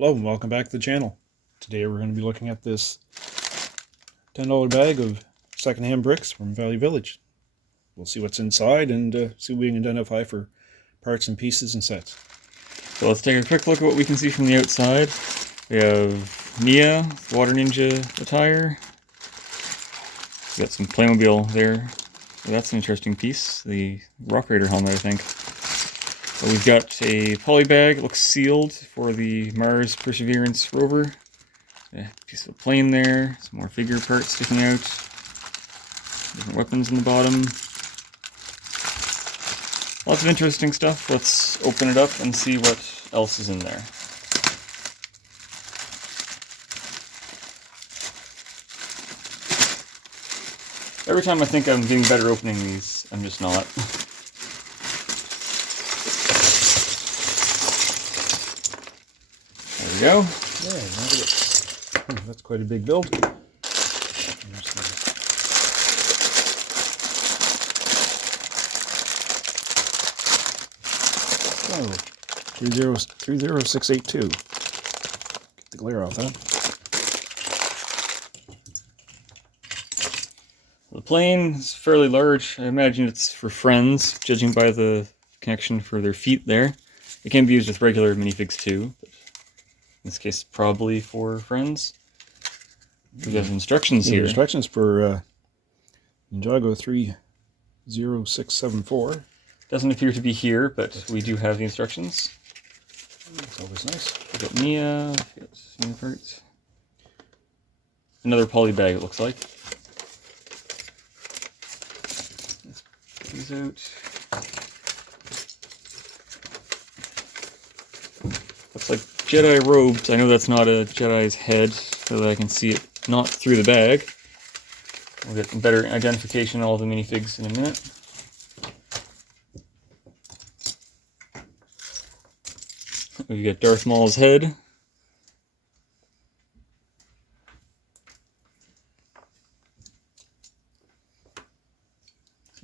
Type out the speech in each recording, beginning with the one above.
Hello and welcome back to the channel. Today we're going to be looking at this $10 bag of secondhand bricks from Valley Village. We'll see what's inside and see what we can identify for parts and pieces and sets. So let's take a quick look at what we can see from the outside. We have Mia, Water Ninja attire. We got some Playmobil there. So that's an interesting piece. The Rock Raider helmet, I think. We've got a poly bag, it looks sealed, for the Mars Perseverance rover. A piece of a plane there, some more figure parts sticking out. Different weapons in the bottom. Lots of interesting stuff. Let's open it up and see what else is in there. Every time I think I'm getting better opening these, I'm just not. There we go. Yeah, that's quite a big build. So, 30682. Get the glare off that. The plane is fairly large. I imagine it's for friends, judging by the connection for their feet there. It can be used with regular minifigs too, but in this case, probably for friends. We have instructions here. Instructions for Ninjago 30674. Doesn't appear to be here, but we do have the instructions. That's always nice. We got Mia, we got Mia parts. Another poly bag, it looks like. Let's put these out. Looks like Jedi robes. I know that's not a Jedi's head, so that I can see it not through the bag. We'll get better identification of all the minifigs in a minute. We've got Darth Maul's head.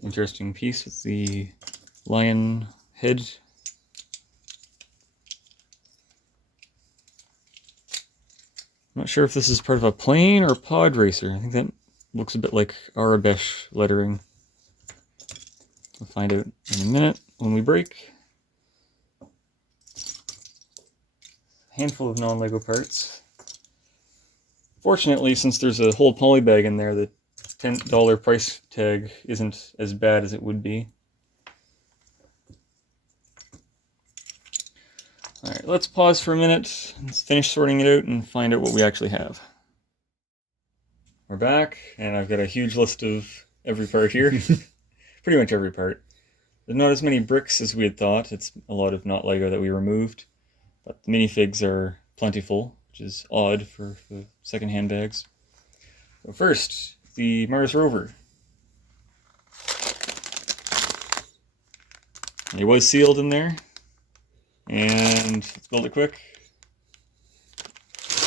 Interesting piece with the lion head. I'm not sure if this is part of a plane or a pod racer. I think that looks a bit like Arabesh lettering. We'll find out in a minute when we break. Handful of non-Lego parts. Fortunately, since there's a whole poly bag in there, the $10 price tag isn't as bad as it would be. Alright, let's pause for a minute, let's finish sorting it out and find out what we actually have. We're back, and I've got a huge list of every part here. Pretty much every part. There's not as many bricks as we had thought. It's a lot of not Lego that we removed. But the minifigs are plentiful, which is odd for the second-hand bags. So first, the Mars rover. It was sealed in there. And let's build it quick.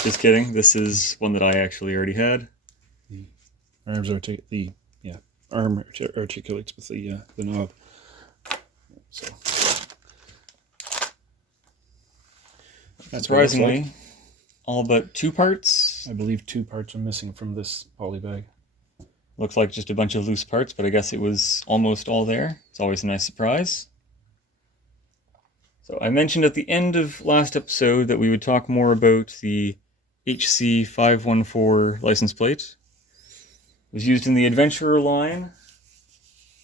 Just kidding, this is one that I actually already had. The arm articulates with the knob. So surprisingly, all but two parts. I believe two parts are missing from this poly bag. Looks like just a bunch of loose parts, but I guess it was almost all there. It's always a nice surprise. So I mentioned at the end of last episode that we would talk more about the HC514 license plate. It was used in the Adventurer line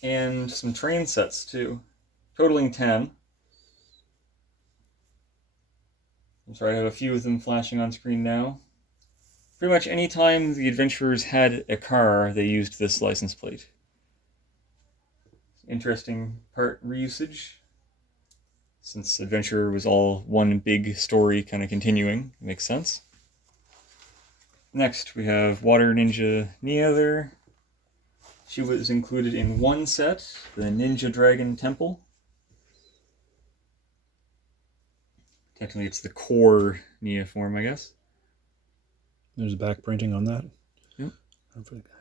and some train sets too, totaling 10. I'm sorry, I have a few of them flashing on screen now. Pretty much any time the Adventurers had a car, they used this license plate. Interesting part reusage. Since Adventurer was all one big story kind of continuing, it makes sense. Next, we have Water Ninja Nia there. She was included in one set, the Ninja Dragon Temple. Technically, it's the core Nia form, I guess. There's a back printing on that. Yep.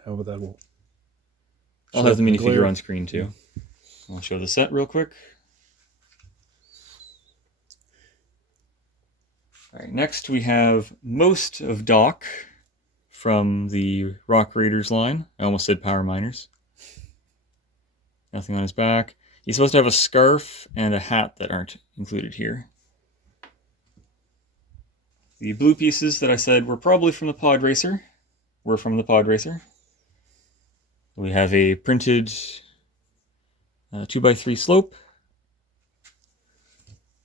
How about that? I'll have the minifigure on screen too. I'll show the set real quick. Alright, next we have most of Doc from the Rock Raiders line. I almost said Power Miners. Nothing on his back. He's supposed to have a scarf and a hat that aren't included here. The blue pieces that I said were probably from the Pod Racer were from the Pod Racer. We have a printed 2x3 slope.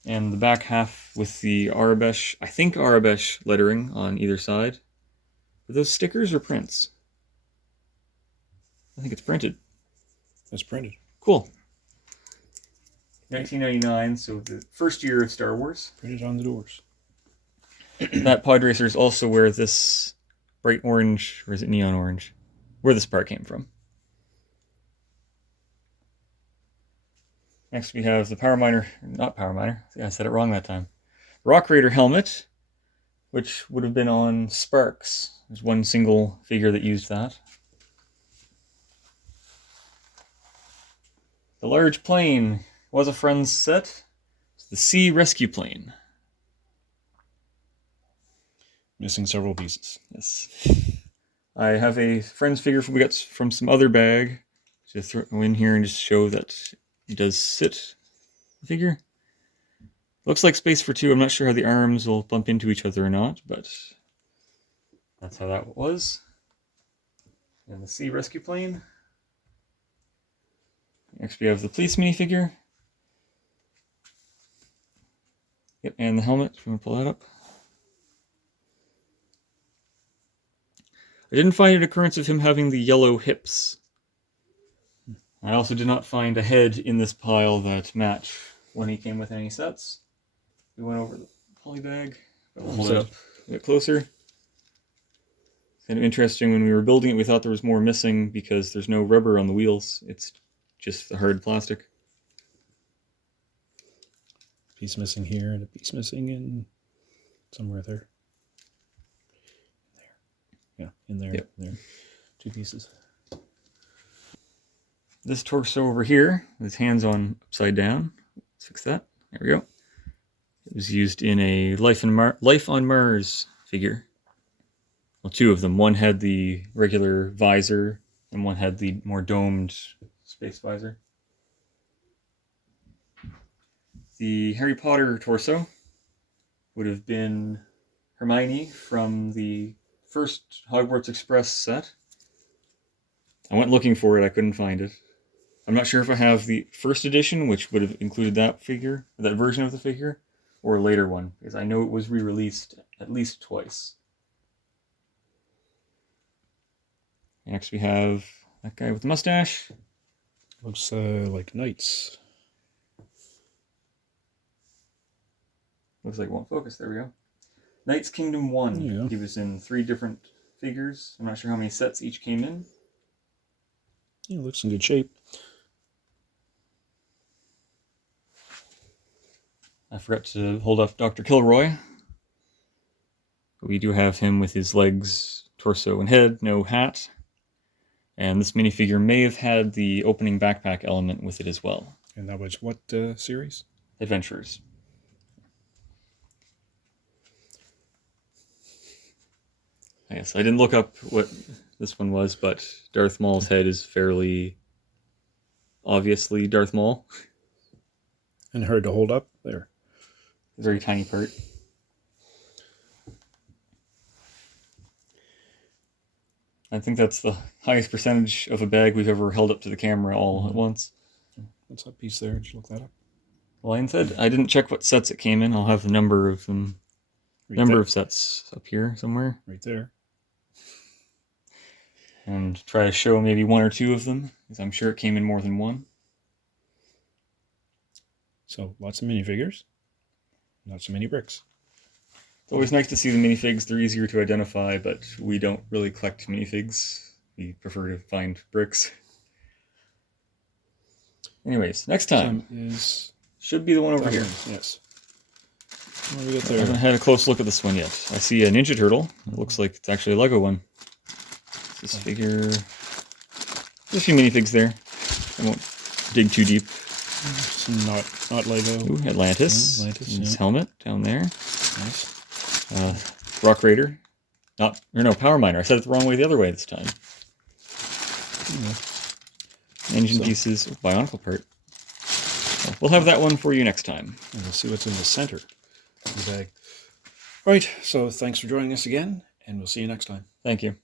And the back half with the Arabesh, I think Arabesh lettering on either side. Are those stickers or prints? I think it's printed. It's printed. Cool. 1999, so the first year of Star Wars. Printed on the doors. That Pod Racers also wear this bright orange, or is it neon orange? Where this part came from. Next we have the Power Miner, not Power Miner, I said it wrong that time. Rock Raider helmet, which would have been on Sparks. There's one single figure that used that. The large plane was a friend's set. It's the Sea Rescue Plane. Missing several pieces. Yes. I have a friend's figure we got from some other bag to throw in here and just show that it does sit. The figure looks like space for two. I'm not sure how the arms will bump into each other or not, but that's how that was. And the Sea Rescue Plane. Next we have the police minifigure. Yep, and the helmet. If you want to pull that up. I didn't find an occurrence of him having the yellow hips. I also did not find a head in this pile that match when he came with any sets. We went over the poly bag. I'll hold it up a bit closer. It's kind of interesting. When we were building it, we thought there was more missing because there's no rubber on the wheels. It's just the hard plastic. Piece missing here and a piece missing in somewhere there. Yeah, in there. Yep. There. Two pieces. This torso over here, with his hands on upside down. Let's fix that. There we go. It was used in a Life on Mars figure. Well, two of them. One had the regular visor, and one had the more domed space visor. The Harry Potter torso would have been Hermione from the first Hogwarts Express set. I went looking for it, I couldn't find it. I'm not sure if I have the first edition, which would have included that figure, that version of the figure, or a later one, because I know it was re-released at least twice. Next we have that guy with the mustache. Looks like knights. Looks like it won't focus, there we go. Knights Kingdom 1. Yeah. He was in 3 different figures. I'm not sure how many sets each came in. Yeah, looks in good shape. I forgot to hold up Dr. Kilroy. But we do have him with his legs, torso, and head, no hat. And this minifigure may have had the opening backpack element with it as well. And that was what series? Adventurers. Yes, I didn't look up what this one was, but Darth Maul's head is fairly obviously Darth Maul. And hard to hold up there. A very tiny part. I think that's the highest percentage of a bag we've ever held up to the camera all at once. What's that piece there? Did you look that up? Lion said, I didn't check what sets it came in. I'll have the number of them. Right Of sets up here somewhere. Right there. And try to show maybe 1 or 2 of them, because I'm sure it came in more than one. So lots of minifigures. Not so many bricks. It's always nice to see the minifigs. They're easier to identify, but we don't really collect minifigs. We prefer to find bricks. Anyways, next time is should be the one over here. Yes. What do we get I haven't there? had a close look at this one yet. I see a Ninja Turtle. It looks like it's actually a Lego one. This figure... There's a few minifigs there. I won't dig too deep. It's not Lego. Ooh, Atlantis. Atlantis, And his yeah. helmet down there. Nice. Rock Raider. Power Miner. I said it the wrong way the other way this time. Engine pieces, Bionicle part. So we'll have that one for you next time. And we'll see what's in the center of the bag. All right, so thanks for joining us again, and we'll see you next time. Thank you.